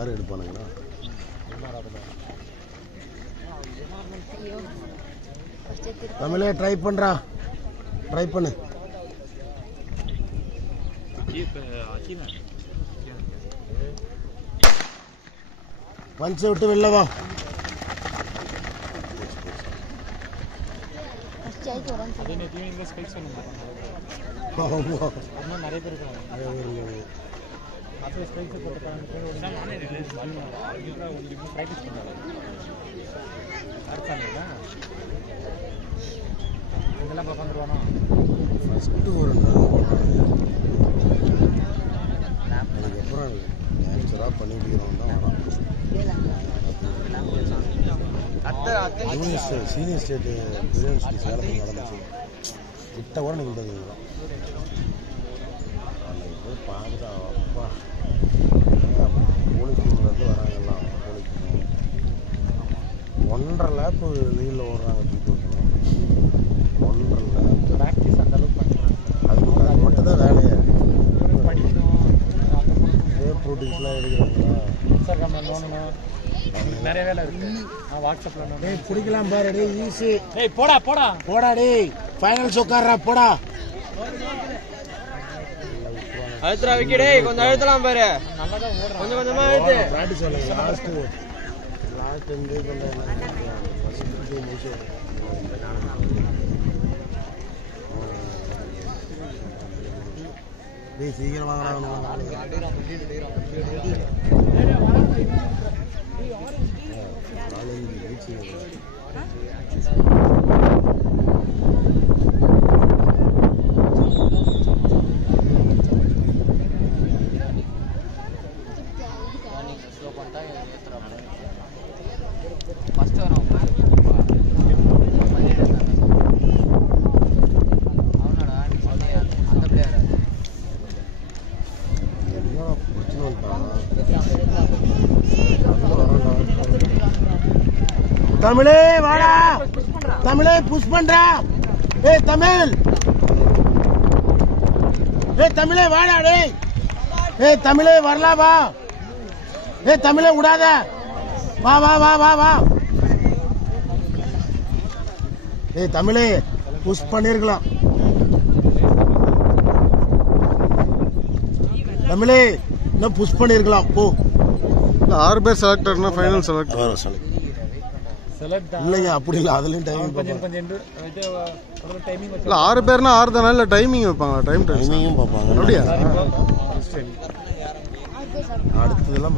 யார் எடுப்பானுங்களா? தமிழே ட்ரை பண்ணுறா, ட்ரை பண்ணு. பஞ்சை விட்டு வெளில வா. நிறைய பேர் இதெல்லாம் பார்த்துருவானோ ஃபஸ்ட்டு ஒரு அதுக்கப்புறம் நேச்சுராக பண்ணிட்டு இருக்கிறவன் தான் வரான். சீனியர் ஸ்டேட்டு பிரியாணி ஸ்டேட் சேலத்தில் நடந்துச்சு. கிட்ட கூட நிகழ்ந்தது இதுதான். அன்னைக்கு போய் பார்த்துட்டு அப்பா போலீஸ் டீம்லேருந்து வராங்கலாம். போலீஸ் 1.5 லேப்பு வெயிலில் ஓடுறாங்க. 1.5 லேப் ப்ராக்டிஸ் அந்த அளவுக்கு பண்ணுறாங்க. அது மட்டும் தான் வேலையை. படிக்கணும், ப்ரோட்டீன்ஸ்லாம் எடுக்கிறாங்களா? இன்ஸ்டாகிராமில் நோண்டணும், நிறைய வேலை இருக்கு. வாட்ஸ்அப்பில் நோண்டணும். பிடிக்கலாம் பாரு. டே ஈஸி. டேய் போடா போடா போடா டே. ஃபைனல்ஸ் உட்கார்றா போடா. அழுத்துறா விக்கி. டேய் கொஞ்சம் அழுத்தலாம் பாரு. நல்லா தான் ஓடுறான். கொஞ்சம் கொஞ்சமா அழுத்து. ப்ராக்டிஸ் பண்ணுங்க. லாஸ்ட் எண்ட் முடிச்சு டேய் சீக்கிரம் வாங்கலாம். தமிழே வாடா. தமிழே புஷ் பண்றா. ஏய் தமிழ். ஏய் தமிழே வாடா டேய். ஏய் தமிழே வரலாம் வா. ஏய் தமிழே விடாத. வா வா வா வா வா. ஏய் தமிழே புஷ் பண்ணிருக்கலாம். தமிழே இன்னும் புஷ் பண்ணிருக்கலாம். போ. 6 பேர் செலக்ட் ஆனா ஃபைனல் செலக்ட் இல்லைங்க அப்படி இல்லை. அதுலயும் டைமிங் இல்ல 6 பேர்னா 6 தானே? இல்ல டைமிங் வைப்பாங்களா? டைமிங்கும் பார்ப்பாங்க. அப்படியா? அடுத்ததெல்லாம்